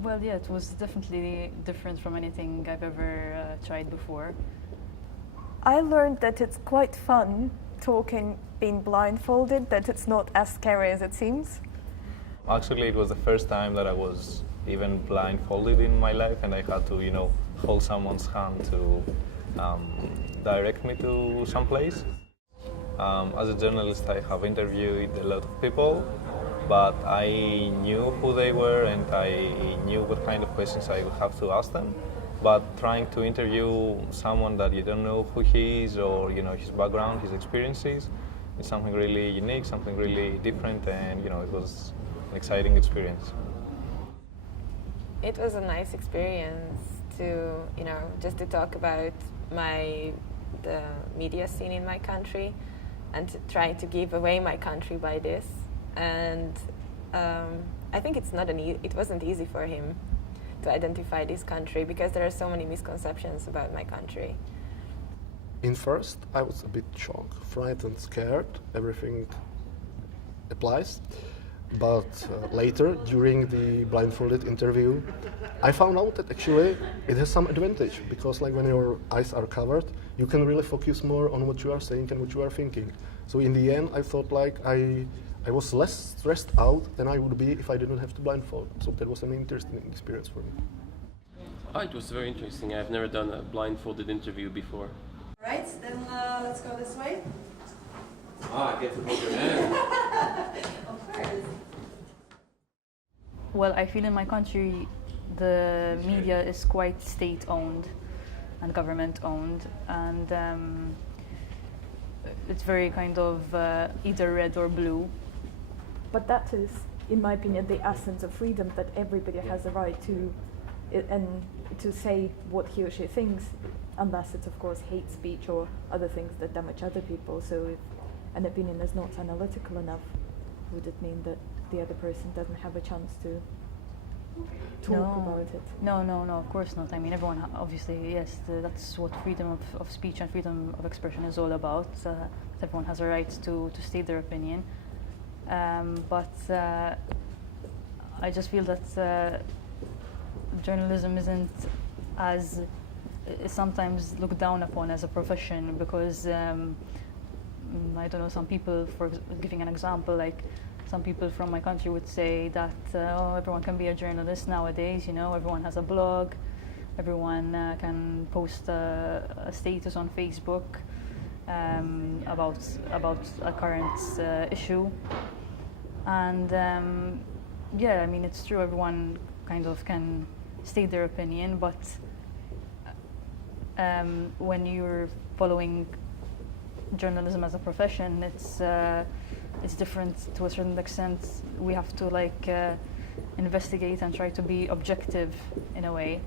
Well, yeah, it was definitely different from anything I've ever tried before. I learned that it's quite fun talking being blindfolded, that it's not as scary as it seems. Actually, it was the first time that I was even blindfolded in my life, and I had to, hold someone's hand to direct me to some place. As a journalist, I have interviewed a lot of people, but I knew who they were and I knew what kind of questions I would have to ask them. But trying to interview someone that you don't know who he is or his background, his experiences, is something really unique, something really different, and it was an exciting experience. It was a nice experience to just to talk about the media scene in my country and to try to give away my country by this. And I think it wasn't easy for him to identify this country because there are so many misconceptions about my country. In first, I was a bit shocked, frightened, scared. Everything applies. But later, during the blindfolded interview, I found out that actually it has some advantage because when your eyes are covered, you can really focus more on what you are saying and what you are thinking. So in the end, I thought I was less stressed out than I would be if I didn't have to blindfold. So that was an interesting experience for me. Oh, it was very interesting. I've never done a blindfolded interview before. Right, then let's go this way. I get to hold your hand. Of course. Well, I feel in my country the media is quite state-owned and government-owned, and it's very kind of either red or blue. But that is, in my opinion, the essence of freedom, that everybody has a right to and to say what he or she thinks, unless it's of course hate speech or other things that damage other people. So if an opinion is not analytical enough, would it mean that the other person doesn't have a chance to talk about it? No, of course not. I mean, everyone, obviously, yes, that's what freedom of speech and freedom of expression is all about. Everyone has a right to state their opinion. But I just feel that journalism is sometimes looked down upon as a profession because, I don't know, some people, for giving an example, some people from my country would say that everyone can be a journalist nowadays, everyone has a blog, everyone can post a status on Facebook about a current issue. And I mean, it's true, everyone kind of can state their opinion, but when you're following journalism as a profession, it's different to a certain extent. We have to investigate and try to be objective in a way,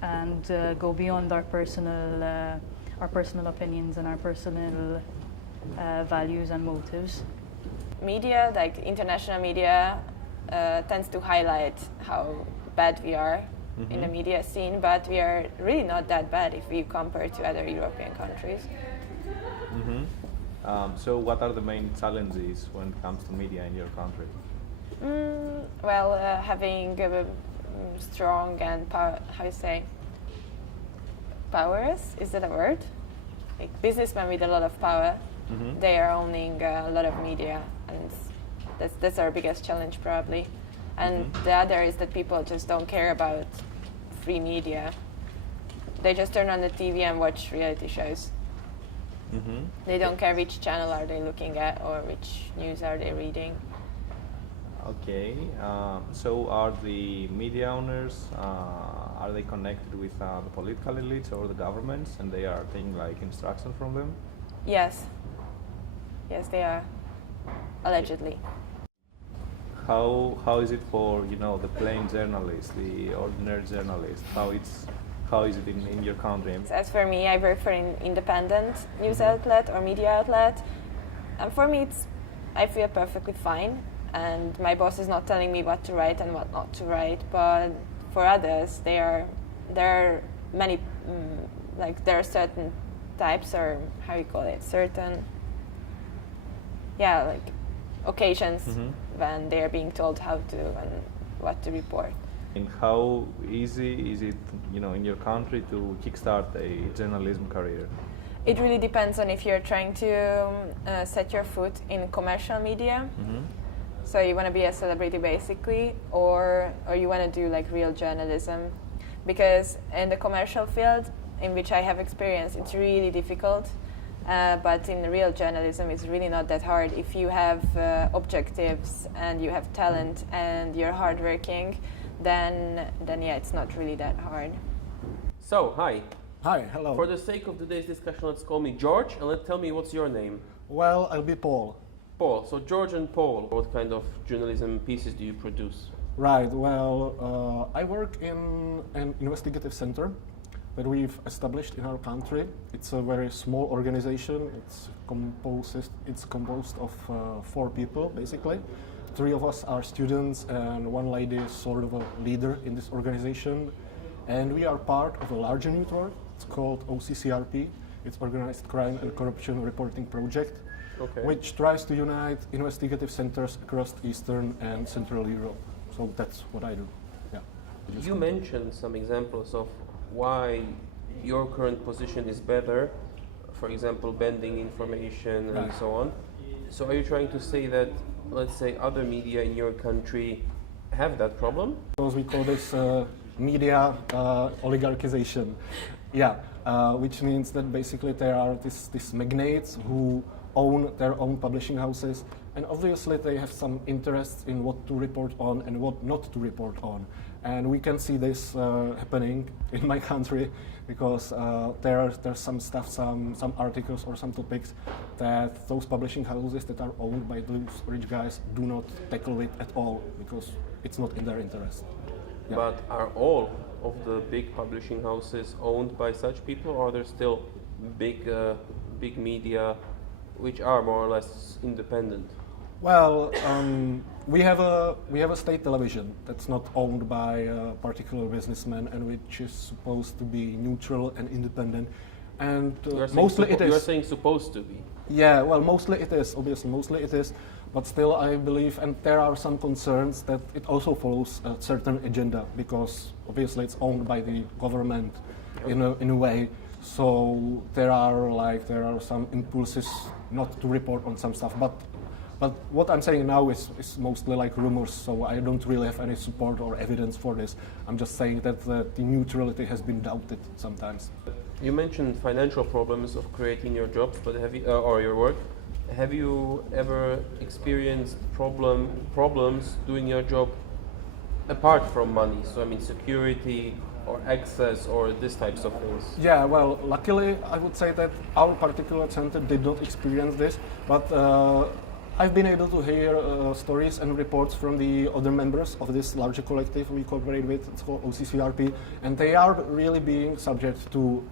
and go beyond our personal opinions and our personal values and motives. Media, like international media, tends to highlight how bad we are in the media scene, but we are really not that bad if we compare to other European countries. So what are the main challenges when it comes to media in your country? Having strong and powers, is that a word? Like businessmen with a lot of power, they are owning a lot of media, and that's our biggest challenge probably. And the other is that people just don't care about free media. They just turn on the TV and watch reality shows. They don't care which channel are they looking at or which news are they reading. Okay, so are the media owners, are they connected with the political elites or the governments, and they are taking like instruction from them? Yes. Yes, they are. Allegedly. How is it for the plain journalist, the ordinary journalist? How is it in your country? As for me, I work for an independent news outlet or media outlet, and for me, I feel perfectly fine. And my boss is not telling me what to write and what not to write. But for others, there are many, there are certain types, or how you call it, certain, occasions when they are being told how to and what to report. And how easy is it, in your country to kickstart a journalism career? It really depends on if you're trying to set your foot in commercial media. So you want to be a celebrity basically, or you want to do like real journalism, because in the commercial field, in which I have experience, it's really difficult. But in real journalism, it's really not that hard. If you have objectives and you have talent and you're hardworking, then yeah, it's not really that hard. So, hi. Hi, hello. For the sake of today's discussion, let's call me George, and tell me what's your name. Well, I'll be Paul. Paul. So George and Paul, what kind of journalism pieces do you produce? Right, well, I work in an investigative center that we've established in our country. It's a very small organization. It's composed of 4 people, basically. 3 of us are students, and 1 lady is sort of a leader in this organization. And we are part of a larger network. It's called OCCRP. It's Organized Crime and Corruption Reporting Project, which tries to unite investigative centers across Eastern and Central Europe. So that's what I do. Yeah. You mentioned some examples of why your current position is better, for example, bending information and so on. So are you trying to say that, let's say, other media in your country have that problem? Because we call this media oligarchization. Yeah, which means that basically there are these magnates who own their own publishing houses, and obviously they have some interests in what to report on and what not to report on. And we can see this happening in my country, because there's some stuff, some articles or some topics that those publishing houses that are owned by those rich guys do not tackle it at all, because it's not in their interest. Yeah. But are all of the big publishing houses owned by such people, or are there still big media which are more or less independent? Well, we have a state television that's not owned by a particular businessman, and which is supposed to be neutral and independent. And mostly it is. You are saying supposed to be. Yeah, well, mostly it is. Obviously, mostly it is. But still, I believe, and there are some concerns that it also follows a certain agenda, because obviously it's owned by the government in a way. So there are some impulses not to report on some stuff. But what I'm saying now is mostly like rumors, so I don't really have any support or evidence for this. I'm just saying that the neutrality has been doubted sometimes. You mentioned financial problems of creating your jobs, but or your work. Have you ever experienced problems doing your job apart from money? So I mean security or access or these types of things? Yeah, well, luckily I would say that our particular center did not experience this, but I've been able to hear stories and reports from the other members of this larger collective we cooperate with. It's called OCCRP, and they are really being subject to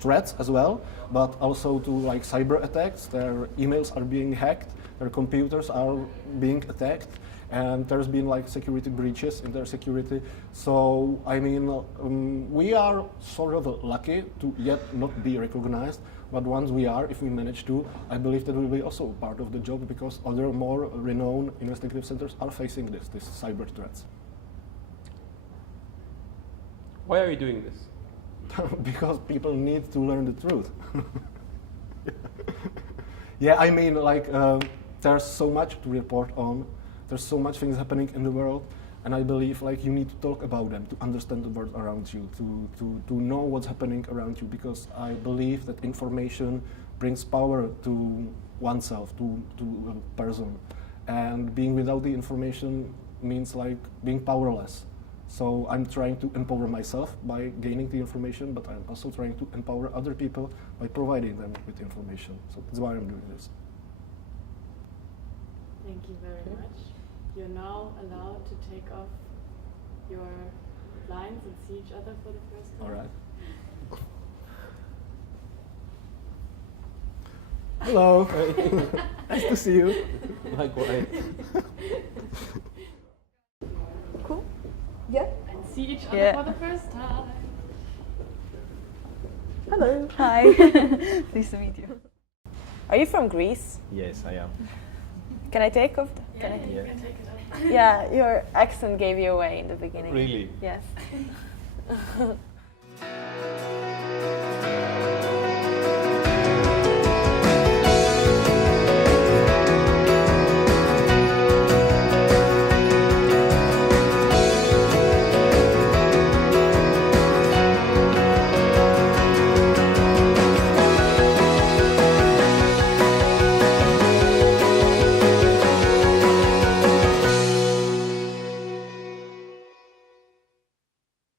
threats as well, but also to like cyber attacks. Their emails are being hacked, their computers are being attacked, and there's been like security breaches in their security. So I mean, we are sort of lucky to yet not be recognized. But once we are, if we manage to, I believe that will be also part of the job, because other more renowned investigative centers are facing these cyber threats. Why are you doing this? Because people need to learn the truth. Yeah, I mean, like, there's so much to report on. There's so much things happening in the world. And I believe like you need to talk about them, to understand the world around you, to know what's happening around you, because I believe that information brings power to oneself, to a person. and being without the information means like being powerless. So I'm trying to empower myself by gaining the information, but I'm also trying to empower other people by providing them with information. So that's why I'm doing this. Thank you very much. You're now allowed to take off your blinds and see each other for the first time. All right. Hello. Nice to see you. Likewise. Cool. Yeah. And see each other Yeah. for the first time. Hello. Hi. Nice to meet you. Are you from Greece? Yes, I am. Can I take off? Can I? Yeah. Take it off. Yeah, your accent gave you away in the beginning. Really? Yes.